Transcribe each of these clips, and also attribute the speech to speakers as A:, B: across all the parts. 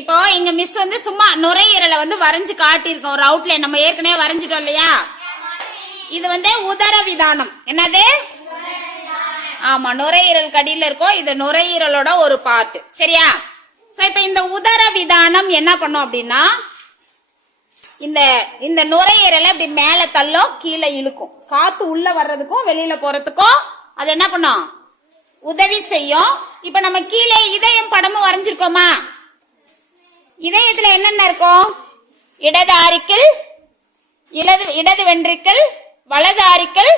A: இப்போ எங்க மிஸ் வந்து சும்மா நுரையீரலை வந்து வரைஞ்சு காட்டியிருக்கோம். ஒரு அவுட்லைன் நம்ம ஏற்கனவே வரைஞ்சிட்டோம் இல்லையா? இது வந்து உதர விதானம். என்னது? ஆமா நுரையீரல் கடியில இருக்கும். இது நுரையீரலோட ஒரு பார்ட் சரியா? சோ இப்போ இந்த உதர விதானம் என்ன பண்ணும் அப்படின்னா இந்த இந்த நுரையீரலை இப்படி மேல தள்ளும் கீழே இழுக்கும். காத்து உள்ள வர்றதுக்கும் வெளியில போறதுக்கும் அது என்ன பண்ணும்? உதவி செய்யும். இப்ப நம்ம கீழே இதயம் படமும் வரைஞ்சிருக்கோமா? இதயத்துல என்னென்ன இருக்கும் இடது ஆரிக்கில் இடது இடது வென்றிக்கல் வலது ஆரிக்கல்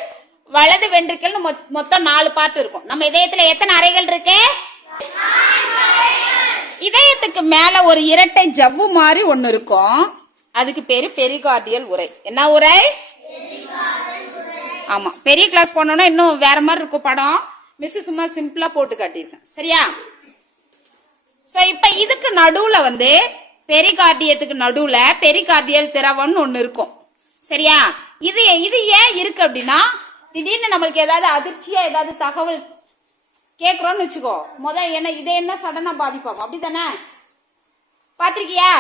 A: வலது வென்ட்ரிக்கிள்னு மொத்- மொத்தம் நாலு பார்ட் இருக்கும். நம்ம இதயத்துல எத்தனை அறைகள் இருக்கு? இதயத்துக்கு மேல ஒரு இரட்டை ஜவ்வு மாதிரி ஒன்னு இருக்கும். அதுக்கு பேரு பெரிகார்டியல் உரை என்ன உரை ஆமா. பெரிய கிளாஸ் போனோம்னா இன்னும் வேற மாதிரி இருக்கும் படம். மிஸ் சும்மா சிம்பிளா போட்டு காட்டியிருக்கேன். சரியா? சோ இப்ப இதுக்கு நடுவுல வந்து பெரிகார்டியத்துக்கு நடுவுல பெரிகார்டியல் திரவம்னு ஒண்ணு இருக்கும். சரியா? இது இது ஏன் இருக்கு அப்படின்னா திடீர்னு நம்மளுக்கு ஏதாவது அதிர்ச்சியா ஏதாவது தகவல் கேக்குறோம்னு வச்சுக்கோ. முத என்ன இதை என்ன சடனா பாதிப்பாகும்? அப்படிதானே? பாத்திருக்கியா?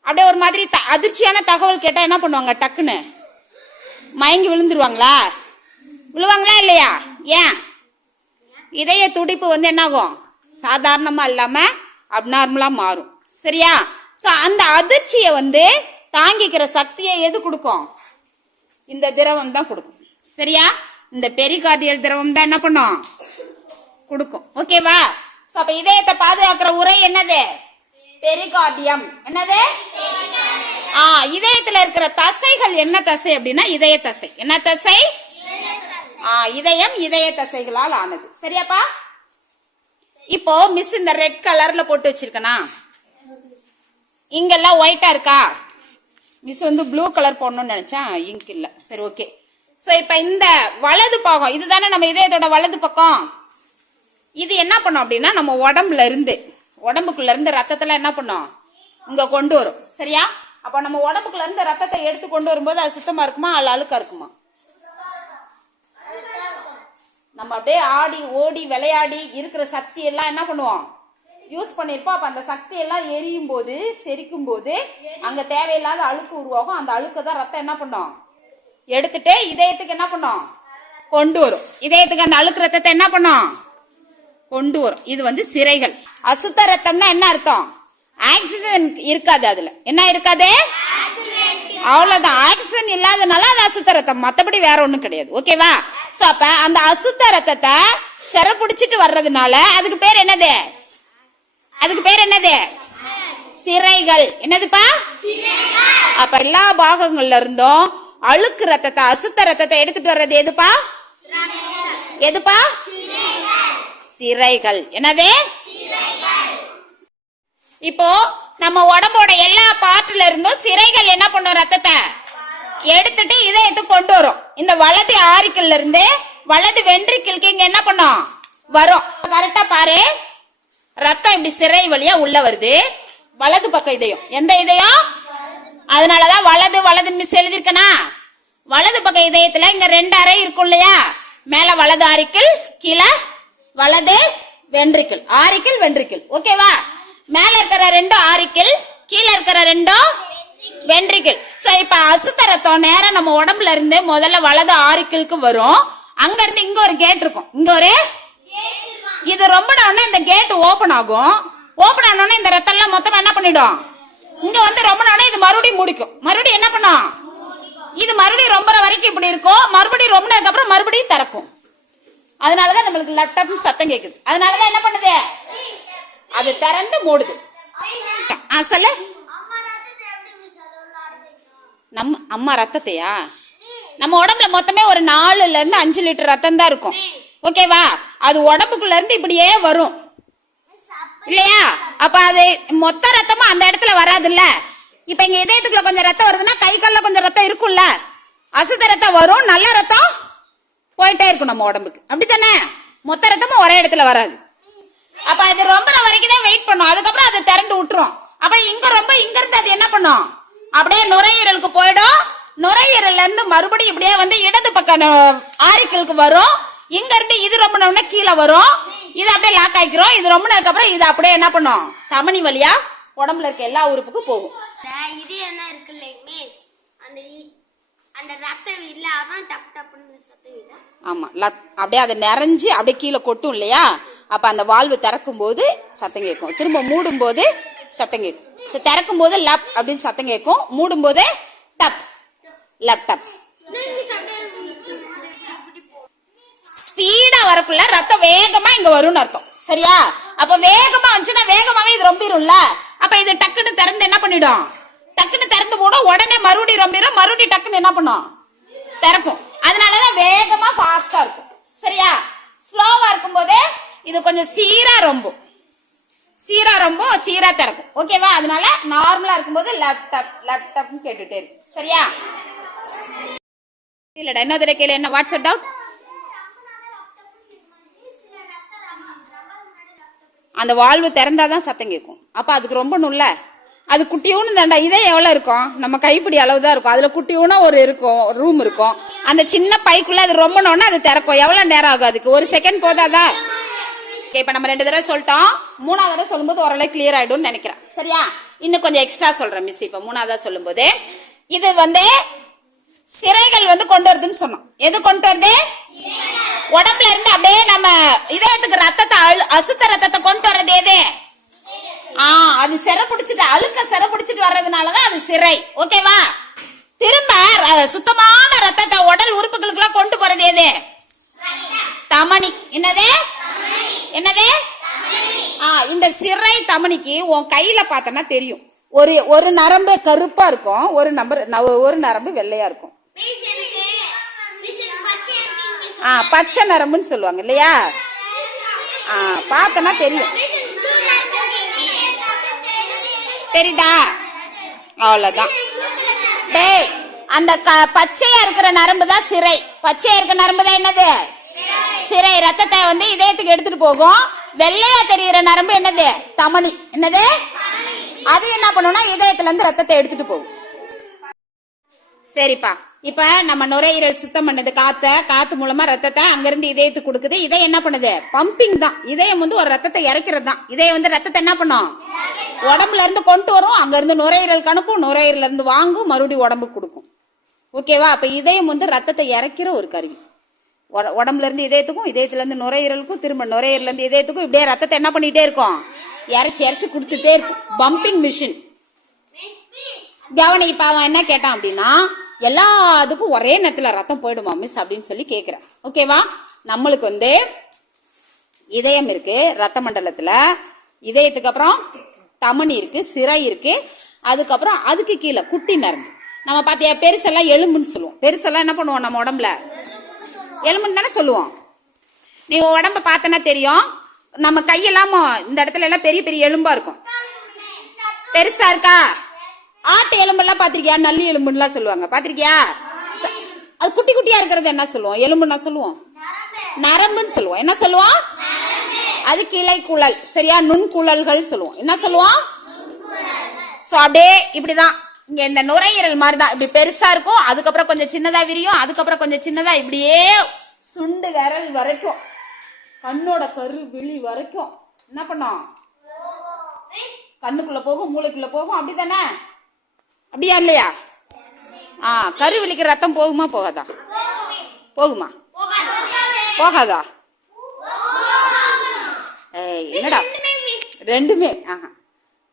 A: அப்படியே ஒரு மாதிரி த- அதிர்ச்சியான தகவல் கேட்டா என்ன பண்ணுவாங்க? டக்குன்னு மயங்கி விழுந்துருவாங்களா? விழுவாங்களா இல்லையா? ஏன்? இதய துடிப்பு வந்து என்னாகும்? சாதாரணமாக இல்லாமல் அப்நார்மலாக மாறும். சரியா? ஸோ அந்த அதிர்ச்சியை வந்து தாங்கிக்கிற சக்தியை எது கொடுக்கும்? இந்த திரவம் தான் கொடுக்கும். சரியா? இந்த பெரிகார்டியல் திரவம் தான் என்ன பண்ணும்? கொடுக்கும். ஓகேவா ஸோ அப்போ இதயத்தை பாதுகாக்கிற உரை என்னது? பெரிகார்டியம் என்னது? ஆ இதயத்தில் இருக்கிற தசைகள் என்ன தசை அப்படின்னா இதய தசை. என்ன தசை? ஆ இதயம் இதய தசைகளால் ஆனது. சரியாப்பா? இப்போ மிஸ் இந்த ரெட் கலர்ல போட்டு வச்சிருக்கனா? இங்கெல்லாம் ஒயிட்டா இருக்கா? மிஸ் வந்து ப்ளூ கலர் போடணும்னு நினைச்சேன் இங்க் இல்ல. சரி ஓகே சோ இப்போ இந்த வலது பாகம் இதுதானே நம்ம இதயத்தோட வலது பக்கம்? இது என்ன பண்ணும் அப்படின்னா நம்ம உடம்புல இருந்து உடம்புக்குள்ள இருந்து ரத்தத்துல என்ன பண்ணும்? இங்க கொண்டு வரும். சரியா? அப்ப நம்ம உடம்புக்குள்ள இருந்து ரத்தத்தை எடுத்து கொண்டு வரும்போது அது சுத்தமா இருக்குமா? அல்ல அழுக்கா இருக்குமா? நம்ம அப்படியே ஆடி ஓடி விளையாடி இருக்கிற சக்தி எல்லாம் என்ன பண்ணுவோம்? யூஸ் பண்ணியிருப்போம். அப்போ அந்த சக்தி எல்லாம் எரியும் போது செரிக்கும் போது அங்கே தேவையில்லாத அழுக்கு உருவாகும். அந்த அழுக்கு தான் ரத்தம் என்ன பண்ணும்? எடுத்துட்டு இதயத்துக்கு என்ன பண்ணும்? கொண்டு வரும். இதயத்துக்கு அந்த அழுக்கு ரத்தத்தை என்ன பண்ணும்? கொண்டு வரும். இது வந்து சிறைகள். அசுத்த ரத்தம்னா என்ன அர்த்தம்? ஆக்சிஜன் இருக்காது அதுல. என்ன இருக்காது? அவ்வளவுதான். ஆக்சிஜன் இல்லாதனால அது அசுத்த ரத்தம். மற்றபடி வேற ஒன்றும் கிடையாது. ஓகேவா சோ அப்ப அந்த அசுத்த ரத்தத்தை சிற பிடிச்சிட்டு வர்றதுனால அதுக்கு பேர் என்னது? அதுக்கு பேர் என்னது? சிறைகள். என்னதுப்பா? அப்ப எல்லா பாகங்கள்ல இருந்தும் அழுக்கு ரத்தத்தை அசுத்த ரத்தத்தை எடுத்துட்டு வர்றது எதுப்பா? எதுப்பா? சிறைகள். என்னது? இப்போ நம்ம உடம்போட எல்லா பார்ட்ல இருந்தும் சிறைகள் என்ன பண்ணும் ரத்தத்தை? எடுத்துட்டு இதயத்தை கொண்டு வரும். இந்த வலது ஆரிக்கல்ல இருந்து வலது வென்ட்ரிக்கிள்க்கு இங்க என்ன பண்ணும்? வரும். கரெக்டா பாரு. ரத்தம் இப்படி சிறை வழியா உள்ள வருது. வலது பக்கம் இதயம். எந்த இதயம்? அதனாலதான் வலது வலது மிஸ் எழுதிருக்கனா வலது பக்க இதயத்துல இங்க ரெண்டு அறை இருக்கும் இல்லையா? மேல வலது ஆரிக்கிள் கீழே வலது வென்ட்ரிக்கிள் ஆரிக்கிள் வென்ட்ரிக்கிள் ஓகேவா மேல இருக்கிற ரெண்டும் ஆரிக்கிள் கீழே இருக்கிற ரெண்டும் வென்றிகள். சோ இப்ப அசுத்த ரத்தம் நேரம் நம்ம உடம்புல இருந்து முதல்ல வலது ஆரிக்கிளுக்கு வரும். அங்க இருந்து இங்க ஒரு கேட் இருக்கும். இங்க ஒரு இது ரொம்ப உடனே இந்த கேட் ஓபன் ஆகும். ஓபன் ஆனோடனே இந்த ரத்தம் எல்லாம் மொத்தமா என்ன பண்ணிடும்? இங்க வந்து ரொம்ப உடனே இது மறுபடியும் முடிக்கும். மறுபடியும் என்ன பண்ணும்? இது மறுபடியும் ரொம்ப வரைக்கும் இப்படி இருக்கும். மறுபடியும் ரொம்ப நேரத்துக்கு அப்புறம் மறுபடியும் திறக்கும். அதனாலதான் நம்மளுக்கு லேப்டாப் சத்தம் கேக்குது. அதனாலதான் என்ன பண்ணுது? அது திறந்து மூடுது. ஆ சொல்லு. நம்ம அம்மா ரத்தத்தையா? நம்ம உடம்புல மொத்தமே ஒரு நாலுல இருந்து அஞ்சு லிட்டர் ரத்தம் தான் இருக்கும். ஓகேவா அது உடம்புக்குள்ள இருந்து இப்படியே வரும். இல்லையா? அப்ப அது மொத்த ரத்தமும் அந்த இடத்துல வராதுல்ல? இப்ப இங்க இதயத்துக்குள்ள கொஞ்சம் ரத்தம் வருதுன்னா கை காலில் கொஞ்சம் ரத்தம் இருக்கும்ல? அசுத்த ரத்தம் வரும் நல்ல ரத்தம் போயிட்டே இருக்கும் நம்ம உடம்புக்கு. அப்படித்தானே? மொத்த ரத்தமும் ஒரே இடத்துல வராது. அப்ப அது ரொம்ப வரைக்கும் தான் வெயிட் பண்ணும். அதுக்கப்புறம் அதை திறந்து விட்டுரும். அப்ப இங்க ரொம்ப இங்க இருந்து அது என்ன பண்ணும்? அப்படியே நுரையீரலுக்கு போயிடும். நுரையீரல்ல இருந்து மறுபடியும் இப்படியே வந்து இடது பக்கம் ஆரிக்கலுக்கு வரும். இங்க இருந்து இது ரொம்ப நேரம் கீழே வரும். இது அப்படியே லாக் ஆயிக்கிறோம். இது ரொம்ப நேரம் அப்புறம் இது அப்படியே என்ன பண்ணும்? தமனி வழியா உடம்புல இருக்க எல்லா உறுப்புக்கும் போகும்.
B: இது என்ன இருக்குல்ல மிஸ் அந்த அந்த ரத்தம் இல்லாம டப் டப்புன்னு சத்தம் விதா
A: ஆமா அப்படியே அது நிறைஞ்சு அப்படியே கீழே கொட்டும் இல்லையா? அப்போ அந்த வால்வு திறக்கும் போது சத்தம் கேட்கும். திரும்ப மூடும் போது சத்தம் கேட்கும். ஸோ திறக்கும் போது லப் அப்படின்னு சத்தம் கேட்கும். மூடும் போது டப் லப் டப்
B: நீங்க
A: ஸ்பீடா வரக்குள்ள ரத்தம் வேகமா இங்க வரும்னு அர்த்தம். சரியா? அப்ப வேகமா வந்துச்சுன்னா வேகமாவே இது ரொம்பிடும்ல அப்ப இது டக்குன்னு திறந்து என்ன பண்ணிடும்? டக்குன்னு திறந்து போடும். உடனே மறுபடியும் ரொம்பிடும் மறுபடியும் டக்குன்னு என்ன பண்ணும்? திறக்கும். அதனாலதான் வேகமா ஃபாஸ்டா இருக்கும். சரியா? ஸ்லோவா இருக்கும்போது இது கொஞ்சம் சீரா ரொம்பும் சீரா ரொம்ப சீரா திறக்கும். ஓகேவா அதனால நார்மலா இருக்கும்போது லேப்டாப் லேப்டாப்னு கேட்டுட்டே இருக்கு சரியா? இல்லடா என்ன தடவை கேளு. என்ன வாட்ஸ்அப் டவுட் அந்த வால்வு திறந்தாதான் சத்தம் கேட்கும். அப்போ அதுக்கு ரொம்ப நுள்ள அது குட்டியூன்னு தாண்டா இதே எவ்வளோ இருக்கும்? நம்ம கைப்பிடி அளவு தான் இருக்கும். அதில் குட்டியூனா ஒரு இருக்கும் ரூம் இருக்கும். அந்த சின்ன பைக்குள்ளே அது ரொம்பனோன்னா அது திறக்கும். எவ்வளோ நேரம் ஆகும் அதுக்கு? ஒரு செகண்ட் போதாதா? இப்ப நம்ம ரெண்டு தடவை சொல்லிட்டோம். மூணாவது தடவை சொல்லும்போது ஓரளவு கிளியர் ஆயிடும்னு நினைக்கிறேன். சரியா? இன்னும் கொஞ்சம் எக்ஸ்ட்ரா சொல்றேன் மிஸ் இப்ப மூணாவதா சொல்லும்போது இது வந்து சிறைகள் வந்து கொண்டு வருதுன்னு சொன்னோம். எது கொண்டு வருது? உடம்புல இருந்து அப்படியே நம்ம இதயத்துக்கு ரத்தத்தை அழு அசுத்த ரத்தத்தை கொண்டு வர்றது எது? ஆ அது சிறை பிடிச்சிட்டு அழுக்க சிறை பிடிச்சிட்டு வர்றதுனாலதான் அது சிறை. ஓகேவா திரும்ப சுத்தமான ரத்தத்தை உடல் உறுப்புகளுக்கெல்லாம் கொண்டு போறது எது? தமணி. என்னது? என்னது? ஆ இந்த சிறை தமனிக்கு உன் கையில பார்த்தனா தெரியும். ஒரு ஒரு நரம்பு கருப்பா இருக்கும் ஒரு நம்பர் ஒரு நரம்பு வெள்ளையா இருக்கும். ஆ பச்சை நரம்புன்னு சொல்லுவாங்க இல்லையா? ஆ பார்த்தனா தெரியும். தெரியுதா? அவ்வளோதான் டேய் அந்த க பச்சையா இருக்கிற நரம்பு தான் சிறை. பச்சையா இருக்கிற நரம்பு தான் என்னது? சிறை ரத்தத்தை வந்து இதயத்துக்கு எடுத்துட்டு போகும். வெள்ளையா தெரிகிற நரம்பு என்னது? தமணி. என்னது? அது என்ன பண்ணும்னா இதயத்துல இருந்து ரத்தத்தை எடுத்துட்டு போகும். சரிப்பா. இப்ப நம்ம நுரையீரல் சுத்தம் பண்ணது காத்த காத்து மூலமா ரத்தத்தை அங்கிருந்து இதயத்துக்கு கொடுக்குது. இதயம் என்ன பண்ணுது? பம்பிங் தான். இதயம் வந்து ஒரு ரத்தத்தை இறக்கிறது தான். இதயம் வந்து ரத்தத்தை என்ன பண்ணும்? உடம்புல இருந்து கொண்டு வரும். அங்க இருந்து நுரையீரலுக்கு அனுப்பும் நுரையீரல இருந்து வாங்கும் மறுபடியும் உடம்புக்கு கொடுக்கும். ஓகேவா அப்ப இதயம் வந்து ரத்தத்தை இறக்கிற ஒரு கருவி. உட- இதயத்துக்கும் இதயத்துலேருந்து நுரையீரலுக்கும் திரும்ப நுரையீரலேருந்து இதயத்துக்கும் இப்படியே ரத்தத்தை என்ன பண்ணிகிட்டே இருக்கும்? இறச்சி இறச்சி கொடுத்துட்டே இருக்கும் பம்பிங் மிஷின் கவனி இப்போ அவன் என்ன கேட்டான் அப்படின்னா எல்லாத்துக்கும் ஒரே நேரத்தில் ரத்தம் போயிடுமா மிஸ் அப்படின்னு சொல்லி கேட்குறேன் ஓகேவா நம்மளுக்கு வந்து இதயம் இருக்கு ரத்த மண்டலத்தில். இதயத்துக்கு அப்புறம் தமனி இருக்கு சிறை இருக்கு. அதுக்கப்புறம் அதுக்கு கீழே குட்டி நரம்பு. நம்ம பார்த்தியா பெருசெல்லாம் எலும்புன்னு சொல்லுவோம். பெருசெல்லாம் என்ன பண்ணுவோம் நம்ம உடம்புல? எலும்புன்னு தானே சொல்லுவோம். நீ உடம்ப பார்த்தனா தெரியும். நம்ம கையெல்லாம் இந்த இடத்துல எல்லாம் பெரிய பெரிய எலும்பா இருக்கும். பெருசா இருக்கா? ஆட்டு எலும்பெல்லாம் பார்த்துருக்கியா? நல்லி எலும்புலாம் சொல்லுவாங்க. பார்த்துருக்கியா? அது குட்டி குட்டியா இருக்கிறது என்ன சொல்லுவோம்? எலும்புன்னா சொல்லுவோம். நரம்புன்னு சொல்லுவோம். என்ன சொல்லுவோம்? அது கிளை குழல். சரியா? நுண்குழல்கள் சொல்லுவோம். என்ன சொல்லுவோம்? ஸோ அப்படியே இப்படிதான். இங்க இந்த நுரையீரல் மாதிரி தான் இப்படி பெருசா இருக்கும் அதுக்கப்புறம் கொஞ்சம் சின்னதா விரியும் அதுக்கப்புறம் கொஞ்சம் சின்னதா இப்படியே சுண்டு விரல் வரைக்கும் கண்ணோட கரு விழி வரைக்கும். என்ன பண்ணோம்? கண்ணுக்குள்ள போகும் மூளைக்குள்ள போகும் அப்படிதானே? அப்படியா இல்லையா? ஆ கரு விழிக்கிற ரத்தம் போகுமா போகாதா? போகுமா? போகாதா? ஏய் என்னடா? ரெண்டுமே ஆஹா.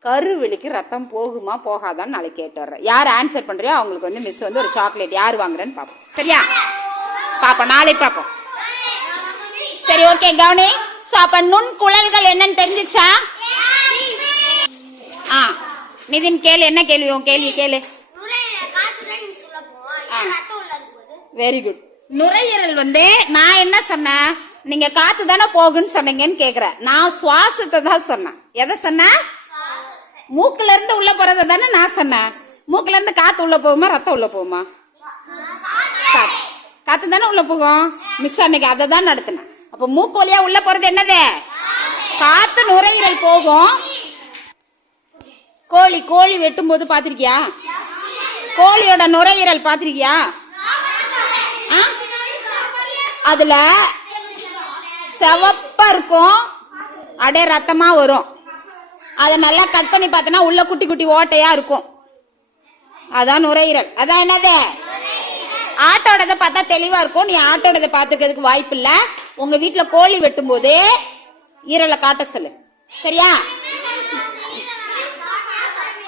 A: கருவெளிக்கு ரத்தம் போகுமா போகாதான்னு நாளைக்கு கேட்டு வர்றேன். யார் ஆன்சர் பண்ணுறியோ அவங்களுக்கு வந்து மிஸ் வந்து ஒரு சாக்லேட் யார் வாங்குறேன்னு பார்ப்போம். சரியா? பார்ப்போம் நாளைக்கு பார்ப்போம். சரி ஓகே கவனி. ஸோ அப்போ நுண் குழல்கள் என்னன்னு தெரிஞ்சிச்சா? ஆ நிதின் கேளு என்ன கேள்வி உன் கேள்வி கேளு. வெரி குட் நுரையீரல் வந்து நான் என்ன சொன்னேன்? நீங்க காத்து தானே போகுன்னு சொன்னீங்கன்னு கேக்குறேன். நான் சுவாசத்தை தான் சொன்னேன். எதை சொன்னேன்? மூக்குல இருந்து உள்ள போறது தானே நான் சொன்னேன். மூக்குல இருந்து காத்து உள்ள போகுமா ரத்தம் உள்ள போகுமா? காத்து. காத்து தானே உள்ள போகும். மிஸ் அன்னைக்கு அதை தான் நடத்தினேன். அப்போ மூக்கு வழியா உள்ள போறது என்னது? காத்து நுரையீரல் போகும். கோழி கோழி வெட்டும் போது பாத்திருக்கியா கோழியோட நுரையீரல் பாத்திருக்கியா ஆ? அதுல செவப்பா இருக்கும். அப்படியே ரத்தமா வரும். அதை நல்லா கட் பண்ணி பார்த்தோன்னா உள்ள குட்டி குட்டி ஓட்டையா இருக்கும். அதான் நுரையீரல். அதான் என்னது? ஆட்டோடதை பார்த்தா தெளிவா இருக்கும். நீ ஆட்டோடதை பார்த்துக்கிறதுக்கு வாய்ப்பு இல்லை. உங்க வீட்டுல கோழி வெட்டும் போது ஈரலை காட்ட சொல்லு. சரியா?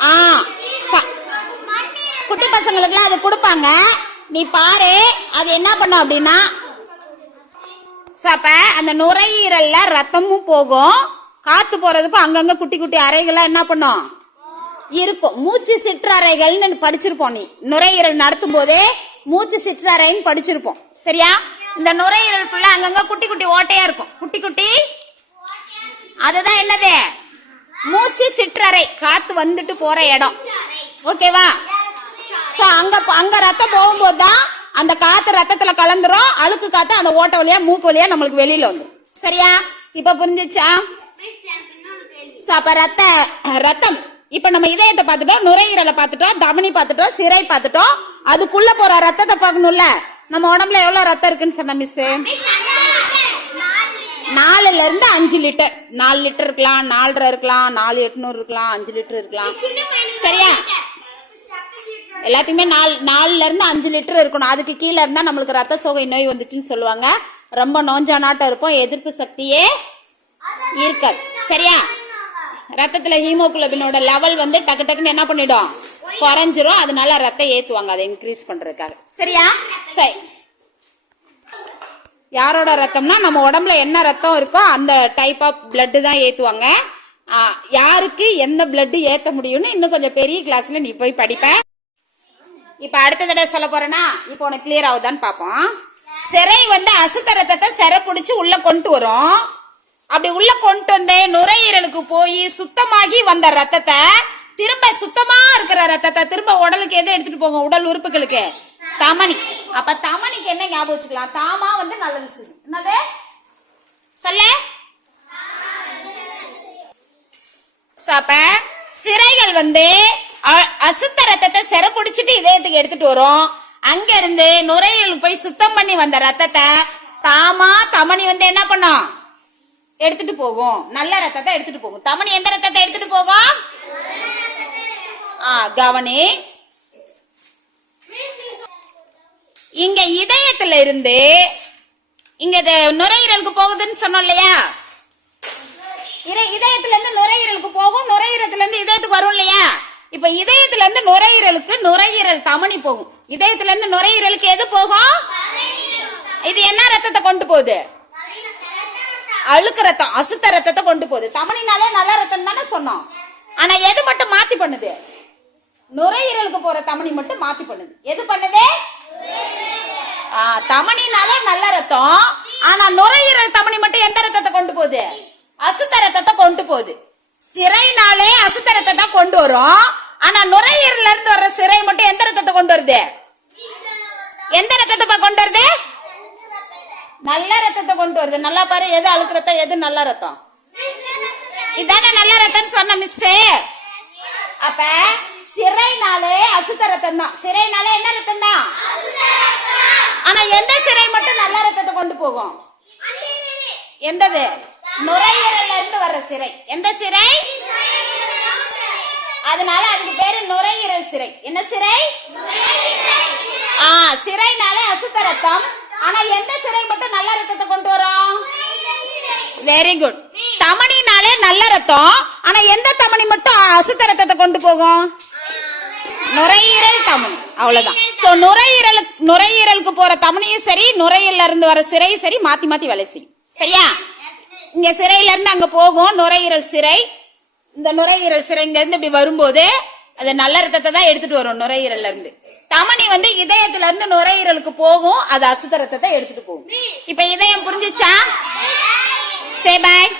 A: ஆ குட்டி பசங்களுக்குலாம் அது கொடுப்பாங்க. நீ பாரு அது என்ன பண்ணும் அப்படின்னா அப்ப அந்த நுரையீரல்ல ரத்தமும் போகும். காத்து போறதுக்கு அங்கங்க குட்டி குட்டி அறைகள்லாம் என்ன பண்ணும்? இருக்கும். மூச்சு சிற்றறைகள்னு படிச்சிருப்போம் நீ. நுரையீரல் நடத்தும் போதே மூச்சு சிற்றறைன்னு படிச்சிருப்போம். சரியா? இந்த நுரையீரல் ஃபுல்லா அங்கங்க குட்டி குட்டி ஓட்டையா இருக்கும். குட்டி குட்டி? அதுதான் என்னது? மூச்சு சிற்றறை காத்து வந்துட்டு போற இடம். ஓகேவா? ஸோ அங்க அங்க ரத்தம் போகும்போது தான் அந்த காத்து ரத்தத்துல கலந்துரும். அழுக்கு காத்து அந்த ஓட்டை வழியா மூக்கு வழியா நம்மளுக்கு வெளியில வந்துடும் சரியா? இப்ப புரிஞ்சிச்சா
B: மிஸ் எனக்கு இன்னொரு கேள்வி
A: ஸோ அப்ப ரத்த ரத்தம். இப்ப நம்ம இதயத்தை பார்த்துட்டோம் நுரையீரலை பார்த்துட்டோம் தமனி பார்த்துட்டோம் சிறை பார்த்துட்டோம். அதுக்குள்ள போற ரத்தத்தை பார்க்கணும்ல? நம்ம உடம்புல எவ்வளவு ரத்தம் இருக்குன்னு சொன்ன மிஸ் நாலுல இருந்து அஞ்சு லிட்டர். நாலு லிட்டர் இருக்கலாம் நாலரை இருக்கலாம் நாலு எட்நூறு இருக்கலாம் அஞ்சு லிட்டர் இருக்கலாம். சரியா? எல்லாத்துக்குமே நாலு நாலுல இருந்து அஞ்சு லிட்டர் இருக்கணும். அதுக்கு கீழே இருந்தா நம்மளுக்கு ரத்த சோகை நோய் வந்துச்சுன்னு சொல்லுவாங்க. ரொம்ப நோஞ்சா நாட்டம் இருப்போம் எதிர்ப்பு சக்தியே இருக்காது. சரியா? ரத்தத்தில் ஹீமோகுளோபினோட லெவல் வந்து டக்கு டக்குன்னு என்ன பண்ணிடும்? குறைஞ்சிரும். அதனால ரத்தம் ஏற்றுவாங்க அதை இன்க்ரீஸ் பண்ணுறதுக்காக சரியா? சரி. யாரோட ரத்தம்னா நம்ம உடம்புல என்ன ரத்தம் இருக்கோ அந்த டைப் ஆஃப் பிளட்டு தான் ஏற்றுவாங்க யாருக்கு எந்த பிளட்டு ஏற்ற முடியும்னு இன்னும் கொஞ்சம் பெரிய கிளாஸில் நீ போய் படிப்ப. இப்போ அடுத்த தடவை சொல்ல போறேன்னா இப்போ உனக்கு கிளியர் ஆகுதான்னு பார்ப்போம். சிறை வந்து அசுத்த ரத்தத்தை சிறை பிடிச்சி உள்ள கொண்டு வரும். அப்படி உள்ள கொண்டு வந்து நுரையீரலுக்கு போய் சுத்தமாகி வந்த ரத்தத்தை திரும்ப சுத்தமா இருக்கிற ரத்தத்தை திரும்ப உடலுக்கு எதை எடுத்துட்டு போகும்? உடல் உறுப்புகளுக்கு. தமனி. அப்ப தமனிக்கு என்ன ஞாபகம் வச்சுக்கலாம்? தாமா வந்து நல்லது செய்யும். என்னது? சொல்ல. அப்ப சிறைகள் வந்து அ- அசுத்த ரத்தத்தை சிறை பிடிச்சிட்டு இதயத்துக்கு எடுத்துட்டு வரும். அங்க இருந்து நுரையீரலுக்கு போய் சுத்தம் பண்ணி வந்த ரத்தத்தை தாமா தமனி வந்து என்ன பண்ணும்? எடுத்துட்டு போகும். நல்ல ரத்தத்தை எடுத்துட்டு போகும். தமனி எந்த ரத்தத்தை எடுத்துட்டு போகும்? ஆ கவனி. இங்க இதயத்துல இருந்து இங்க நுரையீரலுக்கு போகுதுன்னு சொன்னோம் இல்லையா? இதை இதயத்துல இருந்து நுரையீரலுக்கு போகும் நுரையீரத்துல இருந்து இதயத்துக்கு வரும் இல்லையா? இப்ப இதயத்துல இருந்து நுரையீரலுக்கு நுரையீரல் தமனி போகும். இதயத்துல இருந்து நுரையீரலுக்கு எது போகும்? இது என்ன ரத்தத்தை கொண்டு போகுது? அழுக்கு ரத்தம் அசுத்த ரத்தத்தை கொண்டு போகுது. தமனினாலே நல்ல ரத்தம் தானே சொன்னோம். ஆனா எது மட்டும் மாத்தி பண்ணுது? நுரையீரலுக்கு போற தமனி மட்டும் மாத்தி பண்ணுது. எது பண்ணுது? தமணினாலே தமனினாலே நல்ல ரத்தம். ஆனா நுரையீரல் தமணி மட்டும் எந்த ரத்தத்தை கொண்டு போகுது? அசுத்த ரத்தத்தை கொண்டு போகுது. சிறைனாலே அசுத்த ரத்தத்தை கொண்டு வரும். ஆனா நுரையீரல இருந்து வர்ற சிறை மட்டும் எந்த ரத்தத்தை கொண்டு வருது? எந்த ரத்தத்தை கொண்டு வருது? நல்ல ரத்தத்தை கொண்டு வருது. நல்லா பாரு எது அழுக்கு ரத்தம் எது நல்ல ரத்தம்? இதானே நல்ல ரத்தம் சொன்ன மிஸ் அப்ப சிறைனாலே அசுத்த ரத்தம் தான் சிறைனாலே என்ன ரத்தம் தான் ஆனா எந்த சிறை மட்டும் நல்ல ரத்தத்தை கொண்டு போகும்? எந்தது? நுரையீரல்ல இருந்து வர்ற சிறை. எந்த சிறை? அதனால அதுக்கு பேரு நுரையீரல் சிறை. என்ன சிறை? ஆ சிறைனாலே அசுத்த ரத்தம். ஆனா எந்த சிறை மட்டும் நல்ல ரத்தத்தை கொண்டு வரும்? வெரி குட் தமனினாலே நல்ல ரத்தம். ஆனா எந்த தமனி மட்டும் அசுத்த ரத்தத்தை கொண்டு போகும்? நுரையீரல் தமனி அவ்வளவுதான். சோ நுரையீரல் நுரையீரலுக்கு போற தமனியும் சரி நுரையீரல்ல இருந்து வர சிறையும் சரி மாத்தி மாத்தி வேலை செய்யும். சரியா? இங்க சிறையில இருந்து அங்க போகும் நுரையீரல் சிறை. இந்த நுரையீரல் சிறை இங்க இருந்து இப்படி வரும்போது அது நல்ல ரத்தத்தை தான் எடுத்துட்டு வரும் நுரையீரல்ல இருந்து. தமனி வந்து இதயத்துல இருந்து நுரையீரலுக்கு போகும் அது அசுத்த ரத்தத்தை எடுத்துட்டு போகும். இப்ப இதயம் புரிஞ்சிச்சா? சே பாய்